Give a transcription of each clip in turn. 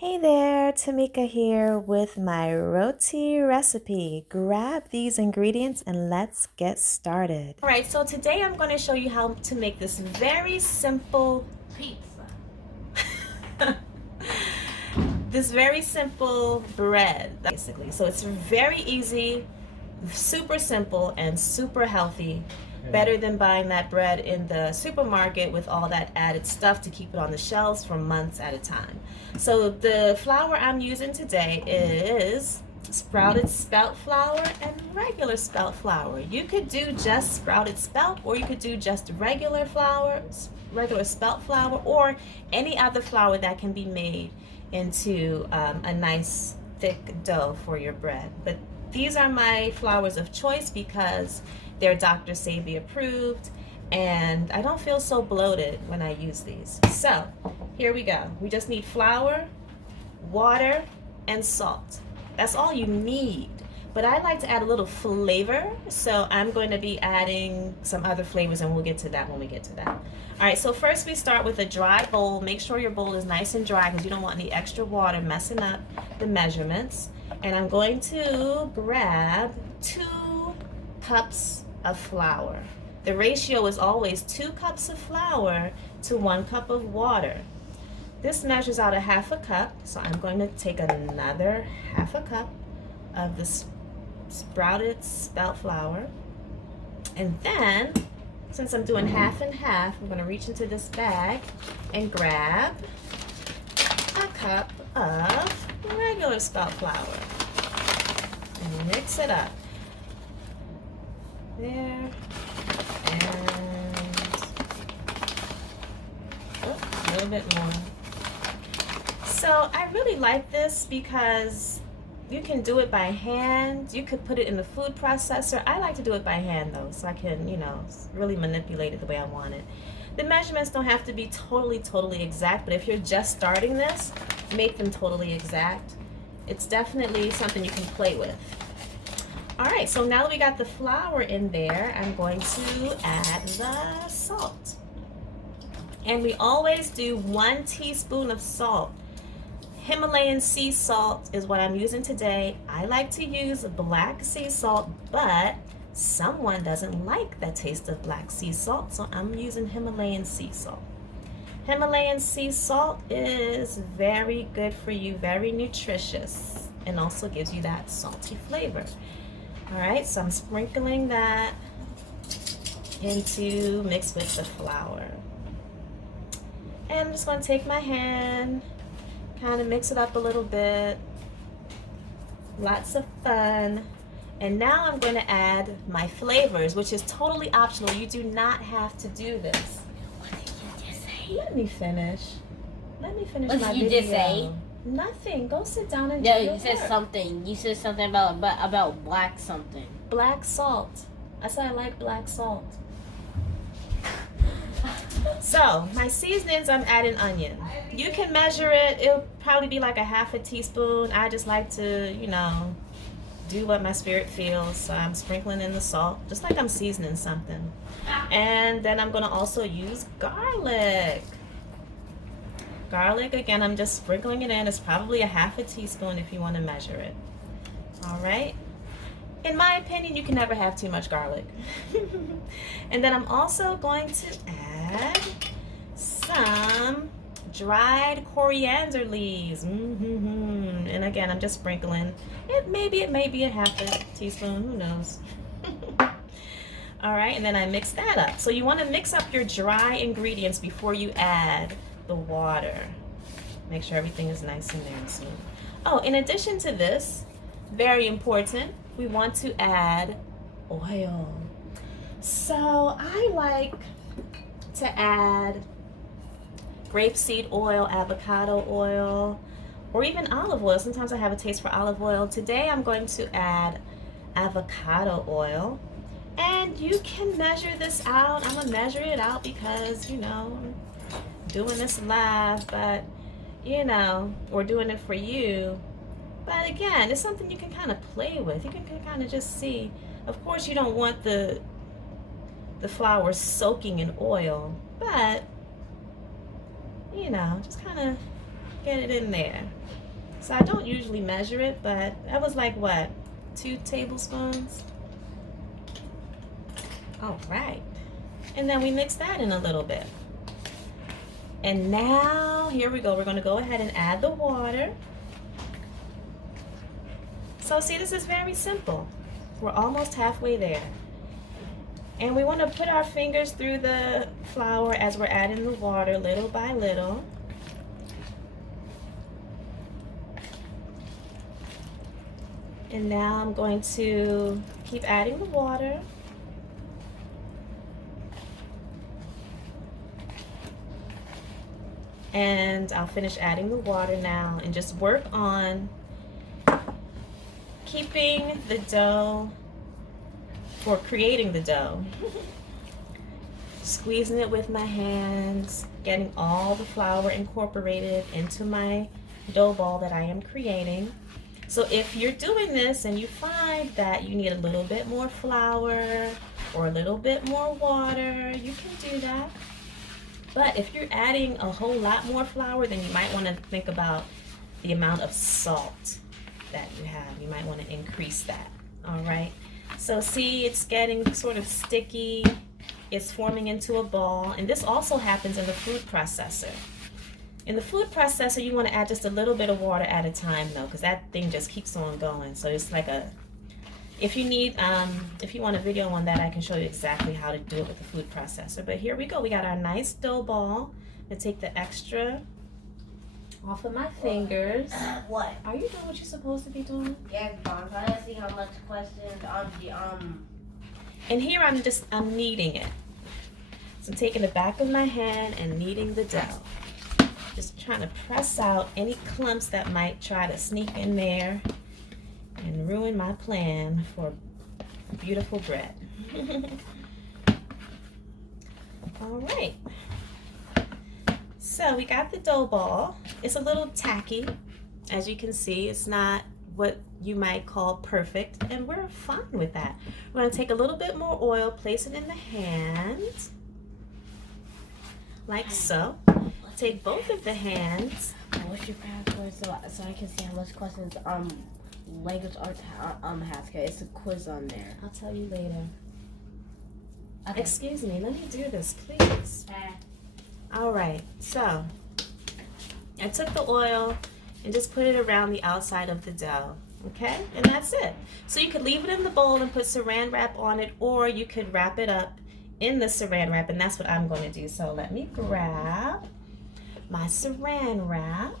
Hey there, Tameka here with my roti recipe. Grab these ingredients and let's get started. All right, so today I'm going to show you how to make this very simple pizza. This very simple bread, basically. So it's very easy, super simple, and super healthy. Better than buying that bread in the supermarket with all that added stuff to keep it on the shelves for months at a time. So the flour I'm using today is sprouted spelt flour and regular spelt flour. You could do just sprouted spelt, or you could do just regular flour, regular spelt flour, or any other flour that can be made into a nice thick dough for your bread. But these are my flours of choice because they're Dr. Sebi approved, and I don't feel so bloated when I use these. So here we go. We just need flour, water, and salt. That's all you need. But I like to add a little flavor, so I'm going to be adding some other flavors, and we'll get to that when we get to that. All right, so first we start with a dry bowl. Make sure your bowl is nice and dry because you don't want any extra water messing up the measurements. And I'm going to grab 2 cups of flour. The ratio is always 2 cups of flour to 1 cup of water. This measures out a 1/2 cup, so I'm going to take another 1/2 cup of this sprouted spelt flour. And then, since I'm doing half and half, I'm going to reach into this bag and grab a cup of regular spelt flour and mix it up. There, and a little bit more. So I really like this because you can do it by hand. You could put it in the food processor. I like to do it by hand though, so I can, really manipulate it the way I want it. The measurements don't have to be totally exact, but if you're just starting this, make them totally exact. It's definitely something you can play with. All right, so now that we got the flour in there, I'm going to add the salt. And we always do 1 teaspoon of salt. Himalayan sea salt is what I'm using today. I like to use black sea salt, but someone doesn't like the taste of black sea salt, so I'm using Himalayan sea salt. Himalayan sea salt is very good for you, very nutritious, and also gives you that salty flavor. All right, so I'm sprinkling that into mix with the flour. And I'm just going to take my hand, kind of mix it up a little bit. Lots of fun. And now I'm going to add my flavors, which is totally optional. You do not have to do this. What did you just say? Let me finish. Let me finish What my did you video. just say? Nothing. Go sit down and No, do your you said work. something. You said something about black something. Black salt. I said I like black salt. So, my seasonings, I'm adding onion. You can measure it. It'll probably be like a 1/2 teaspoon. I just like to, do what my spirit feels. So I'm sprinkling in the salt, just like I'm seasoning something. And then I'm going to also use garlic. Garlic, again, I'm just sprinkling it in. It's probably a 1/2 teaspoon if you want to measure it. All right. In my opinion, you can never have too much garlic. And then I'm also going to add some dried coriander leaves. And again, I'm just sprinkling. It may be a 1/2 teaspoon, who knows. All right, and then I mix that up. So you want to mix up your dry ingredients before you add the water. Make sure everything is nice and there and smooth. Oh, in addition to this, very important, we want to add oil. So I like to add grapeseed oil, avocado oil, or even olive oil. Sometimes I have a taste for olive oil. Today I'm going to add avocado oil. And you can measure this out. I'm gonna measure it out because, I'm doing this live, but, we're doing it for you. But again, it's something you can kind of play with. You can kind of just see. Of course, you don't want the flour soaking in oil, but, just kind of get it in there. So I don't usually measure it, but that was like what, 2 tablespoons? All right. And then we mix that in a little bit. And now, here we go. We're gonna go ahead and add the water. So see, this is very simple. We're almost halfway there. And we wanna put our fingers through the flour as we're adding the water little by little. And now I'm going to keep adding the water. And I'll finish adding the water now and just work on keeping the dough, or creating the dough. Squeezing it with my hands, getting all the flour incorporated into my dough ball that I am creating. So if you're doing this and you find that you need a little bit more flour or a little bit more water, you can do that. But if you're adding a whole lot more flour, then you might want to think about the amount of salt that you have. You might want to increase that. All right. So see, it's getting sort of sticky. It's forming into a ball. And this also happens in the food processor. In the food processor, you want to add just a little bit of water at a time though, because that thing just keeps on going. So it's like a, if you need, if you want a video on that, I can show you exactly how to do it with the food processor. But here we go. We got our nice dough ball. I'm gonna take the extra off of my fingers. What? Are you doing what you're supposed to be doing? Yeah, I'm trying to see how much questions And here I'm kneading it. So I'm taking the back of my hand and kneading the dough. Just trying to press out any clumps that might try to sneak in there and ruin my plan for beautiful bread. All right. So we got the dough ball. It's a little tacky. As you can see, it's not what you might call perfect, and we're fine with that. We're gonna take a little bit more oil, place it in the hands, like so. Take both of the hands. What's your password so I can see how much questions language arts has? It's a quiz on there. I'll tell you later. Okay. Excuse me, let me do this, please. All right, so I took the oil and just put it around the outside of the dough, okay? And that's it. So you could leave it in the bowl and put saran wrap on it, or you could wrap it up in the saran wrap, and that's what I'm going to do. So let me grab my saran wrap.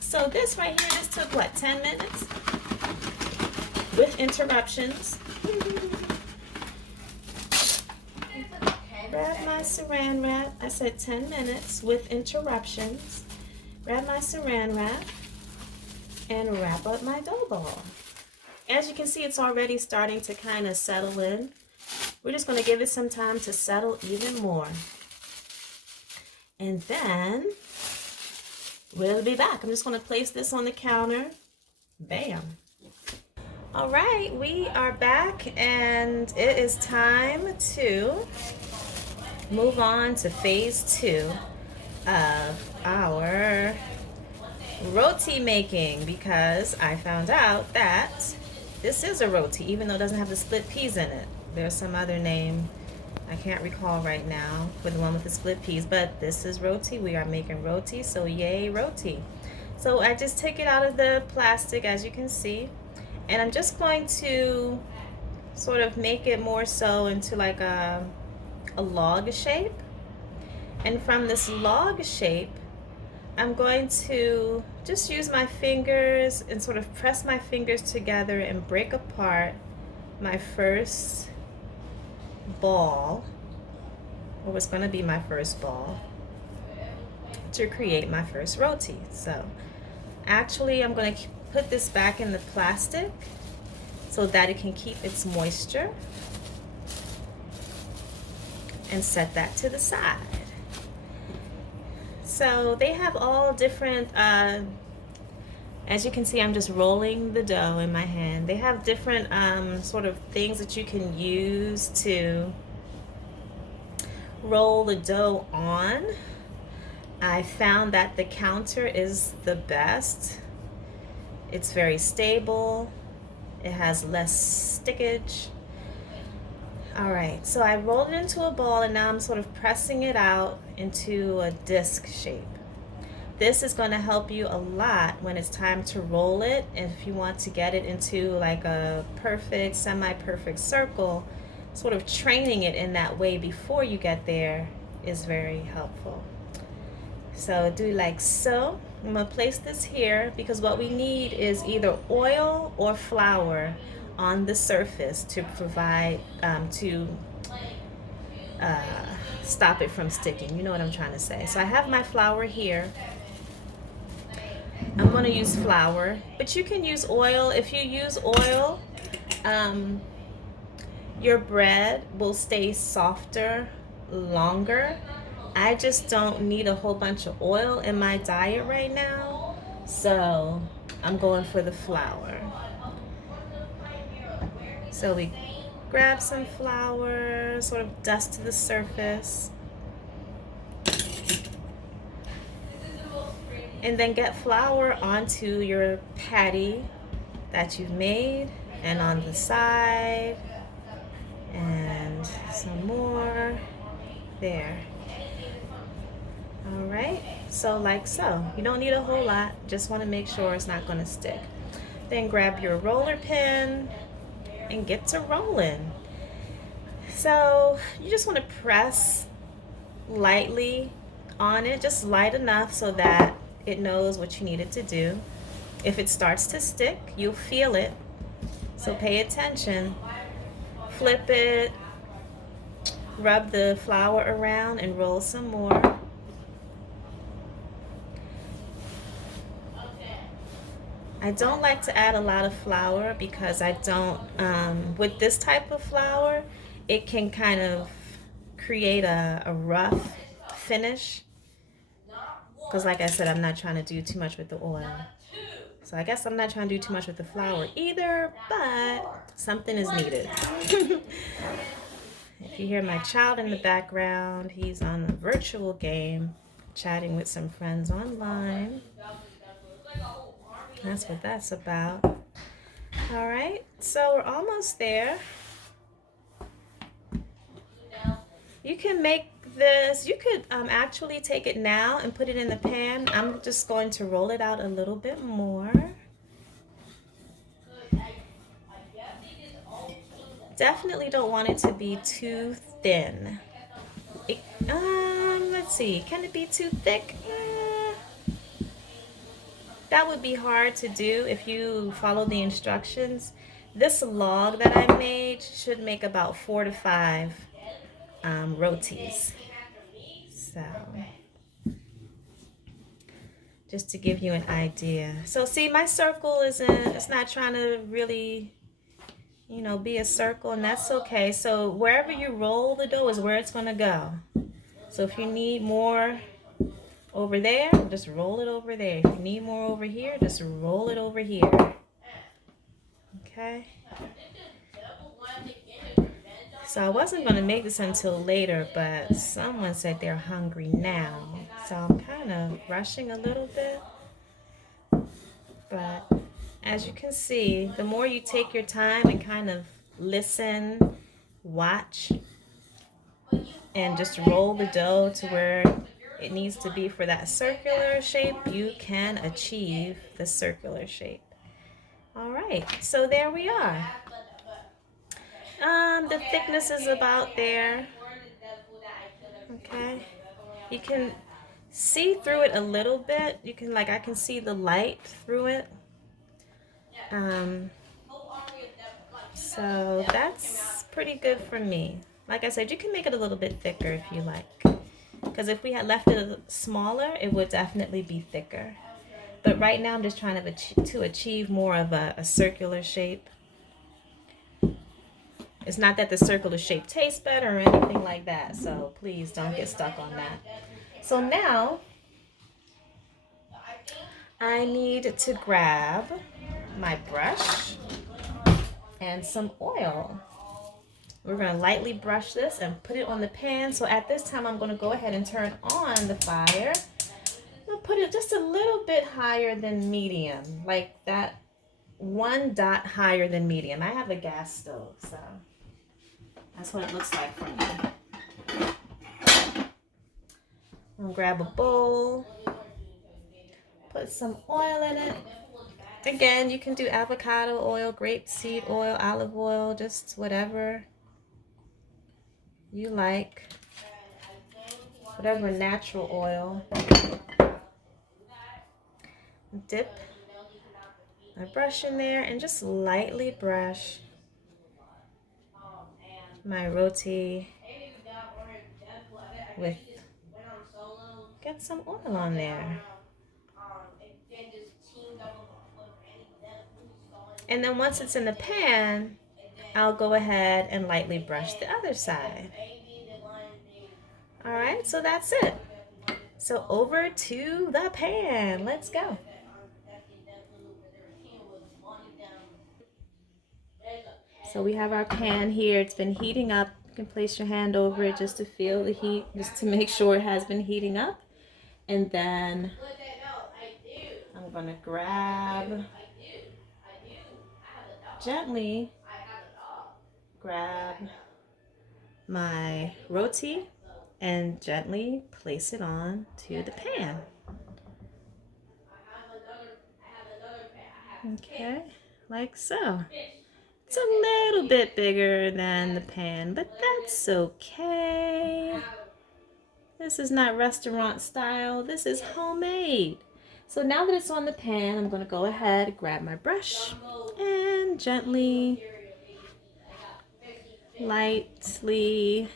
So this right here, this took what, 10 minutes? With interruptions. Grab my saran wrap. I said 10 minutes with interruptions. Grab my saran wrap and wrap up my dough ball. As you can see, it's already starting to kind of settle in. We're just going to give it some time to settle even more. And then we'll be back. I'm just going to place this on the counter. Bam. All right, we are back, and it is time to move on to phase 2 of our roti making, because I found out that this is a roti, even though it doesn't have the split peas in it. There's some other name I can't recall right now for the one with the split peas, but this is roti. We are making roti, so yay roti. So I just take it out of the plastic, as you can see, and I'm just going to sort of make it more so into like a log shape. And from this log shape, I'm going to just use my fingers and sort of press my fingers together and break apart my first ball, or what's going to be my first ball, to create my first roti. So actually I'm going to put this back in the plastic so that it can keep its moisture, and set that to the side. So they have all different, as you can see, I'm just rolling the dough in my hand. They have different sort of things that you can use to roll the dough on, I found that the counter is the best. It's very stable. It has less stickage. All right, so I rolled it into a ball and now I'm sort of pressing it out into a disc shape. This is going to help you a lot when it's time to roll it. If you want to get it into like a perfect, semi-perfect circle, sort of training it in that way before you get there is very helpful. So do like so. I'm going to place this here because what we need is either oil or flour on the surface to provide, stop it from sticking. You know what I'm trying to say. So I have my flour here. I'm going to use flour, but you can use oil. If you use oil, your bread will stay softer longer. I just don't need a whole bunch of oil in my diet right now, so I'm going for the flour. So we grab some flour, sort of dust to the surface, and then get flour onto your patty that you've made, and on the side, and some more there. All right, so like so. You don't need a whole lot, just want to make sure it's not going to stick. Then grab your roller pin and get to rolling. So you just want to press lightly on it, just light enough so that it knows what you need it to do. If it starts to stick, you'll feel it, so pay attention. Flip it, rub the flour around and roll some more. I don't like to add a lot of flour because I don't, with this type of flour, it can kind of create a rough finish. Because like I said, I'm not trying to do too much with the oil. So I guess I'm not trying to do too much with the flour either, but something is needed. If you hear my child in the background, he's on a virtual game, chatting with some friends online. That's what that's about. All right, so we're almost there. You can make this, you could actually take it now and put it in the pan. I'm just going to roll it out a little bit more. Definitely don't want it to be too thin. Let's see, can it be too thick? That would be hard to do if you follow the instructions. This log that I made should make about 4 to 5 rotis. So, just to give you an idea. So see, my circle it's not trying to really, be a circle, and that's okay. So wherever you roll the dough is where it's going to go. So if you need more over there, just roll it over there. If you need more over here, just roll it over here. Okay? So I wasn't going to make this until later, but someone said they're hungry now. So I'm kind of rushing a little bit. But as you can see, the more you take your time and kind of listen, watch, and just roll the dough to where it needs to be for that circular shape, you can achieve the circular shape. All right, so there we are. The thickness is about there. Okay, you can see through it a little bit. You can, I can see the light through it. So that's pretty good for me. Like I said, you can make it a little bit thicker if you like. Because if we had left it smaller, it would definitely be thicker. But right now I'm just trying to achieve more of a circular shape. It's not that the circular shape tastes better or anything like that, so please don't get stuck on that. So now I need to grab my brush and some oil. We're going to lightly brush this and put it on the pan. So at this time, I'm going to go ahead and turn on the fire. I'm going to put it just a little bit higher than medium, like that 1 dot higher than medium. I have a gas stove, so that's what it looks like for me. I'm going to grab a bowl, put some oil in it. Again, you can do avocado oil, grapeseed oil, olive oil, just whatever you like. Whatever natural oil. Dip my brush in there and just lightly brush my roti with, get some oil on there. And then once it's in the pan, I'll go ahead and lightly brush the other side. All right, so that's it. So over to the pan. Let's go. So we have our pan here. It's been heating up. You can place your hand over it just to feel the heat, just to make sure it has been heating up. And then I'm going to gently grab my roti and gently place it on to the pan. Okay, like so. It's a little bit bigger than the pan, but that's okay. This is not restaurant style, this is homemade. So now that it's on the pan, I'm going to go ahead, grab my brush, and gently, lightly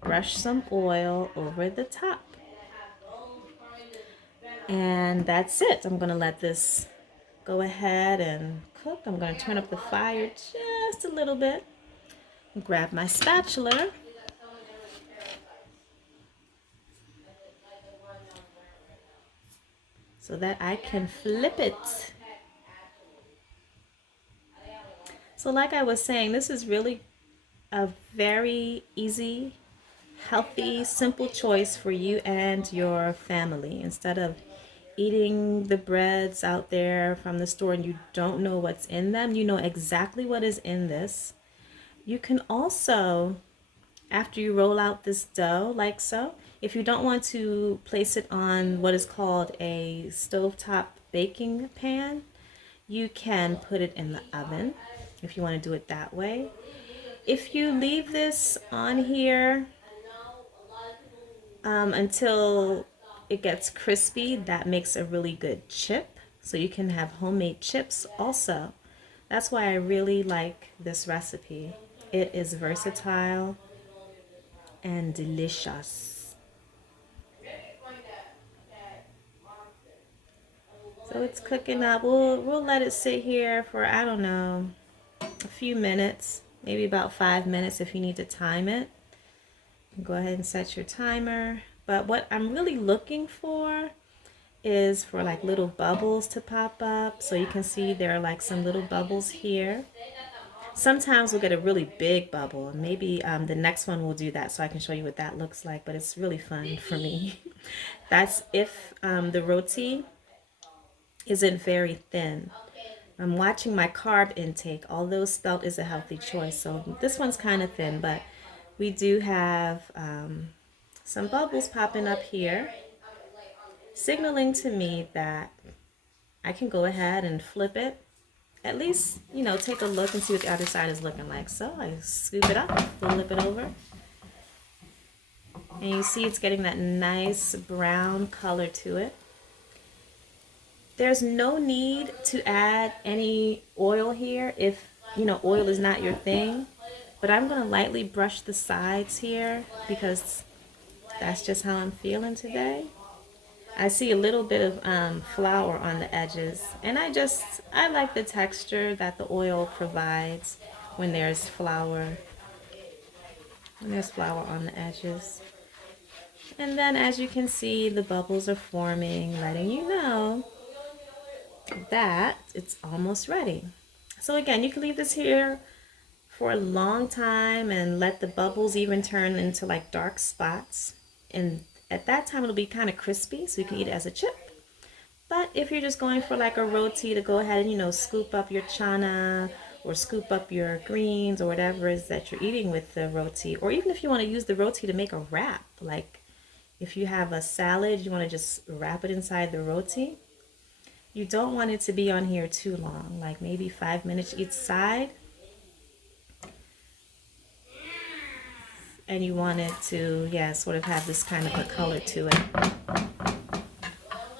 brush some oil over the top. And that's it. I'm going to let this go ahead and cook. I'm going to turn up the fire just a little bit. Grab my spatula. So that I can flip it. So like I was saying, this is really a very easy, healthy, simple choice for you and your family. Instead of eating the breads out there from the store and you don't know what's in them, you know exactly what is in this. You can also, after you roll out this dough like so, if you don't want to place it on what is called a stovetop baking pan, you can put it in the oven if you want to do it that way. If you leave this on here until it gets crispy, that makes a really good chip. So you can have homemade chips also. That's why I really like this recipe. It is versatile and delicious. So it's cooking up. We'll let it sit here for, I don't know, a few minutes, maybe about 5 minutes if you need to time it. Go ahead and set your timer. But what I'm really looking for is for like little bubbles to pop up. So you can see there are like some little bubbles here. Sometimes we'll get a really big bubble, and maybe the next one will do that so I can show you what that looks like, but it's really fun for me. That's if the roti isn't very thin. I'm watching my carb intake, although spelt is a healthy choice, so this one's kind of thin, but we do have some bubbles popping up here, signaling to me that I can go ahead and flip it. At least, you know, take a look and see what the other side is looking like. So I scoop it up, flip it over, and you see it's getting that nice brown color to it. There's no need to add any oil here if, you know, oil is not your thing. But I'm going to lightly brush the sides here because that's just how I'm feeling today. I see a little bit of flour on the edges, and I like the texture that the oil provides when there's flour on the edges. And then as you can see, the bubbles are forming, letting you know that it's almost ready. So again, you can leave this here for a long time and let the bubbles even turn into like dark spots. And at that time it'll be kind of crispy, so you can eat it as a chip. But if you're just going for like a roti, to go ahead and, you know, scoop up your chana or scoop up your greens or whatever it is that you're eating with the roti. Or even if you want to use the roti to make a wrap, like if you have a salad, you want to just wrap it inside the roti. You don't want it to be on here too long, like maybe 5 minutes each side. And you want it to, yeah, sort of have this kind of a color to it.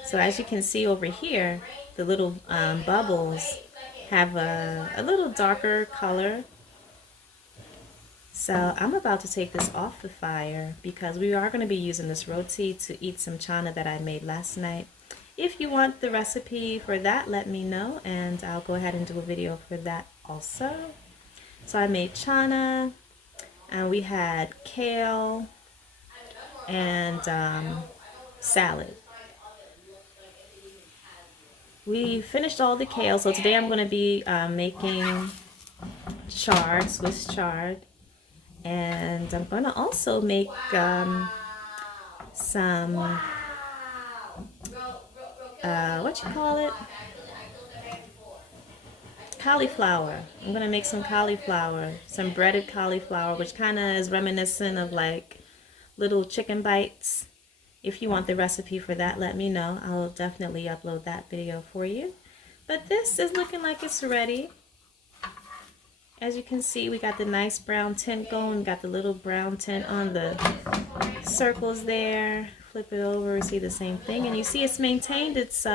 So as you can see over here, the little bubbles have a little darker color. So I'm about to take this off the fire because we are going to be using this roti to eat some chana that I made last night. If you want the recipe for that, let me know and I'll go ahead and do a video for that also. So I made chana and we had kale and salad. We finished all the kale, so today I'm going to be making chard, Swiss chard, and I'm going to also make some, what you call it? Cauliflower. I'm going to make some cauliflower, some breaded cauliflower, which kind of is reminiscent of like little chicken bites. If you want the recipe for that, let me know. I'll definitely upload that video for you. But this is looking like it's ready. As you can see, we got the nice brown tint going. Got the little brown tint on the circles there. Flip it over, see the same thing. And you see it's maintained its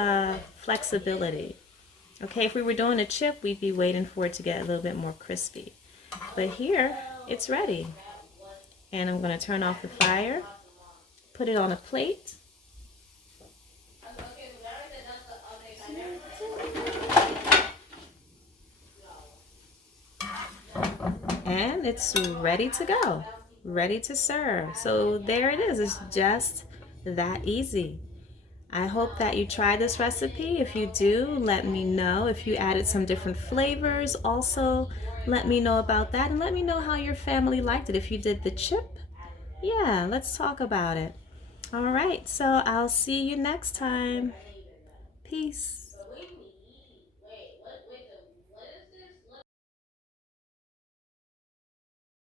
flexibility. Okay, if we were doing a chip, we'd be waiting for it to get a little bit more crispy. But here, it's ready. And I'm going to turn off the fire. Put it on a plate. And it's ready to go, ready to serve. So there it is. It's just that easy. I hope that you try this recipe. If you do, let me know. If you added some different flavors, also let me know about that. And let me know how your family liked it. If you did the chip, yeah, let's talk about it. All right, so I'll see you next time. Peace.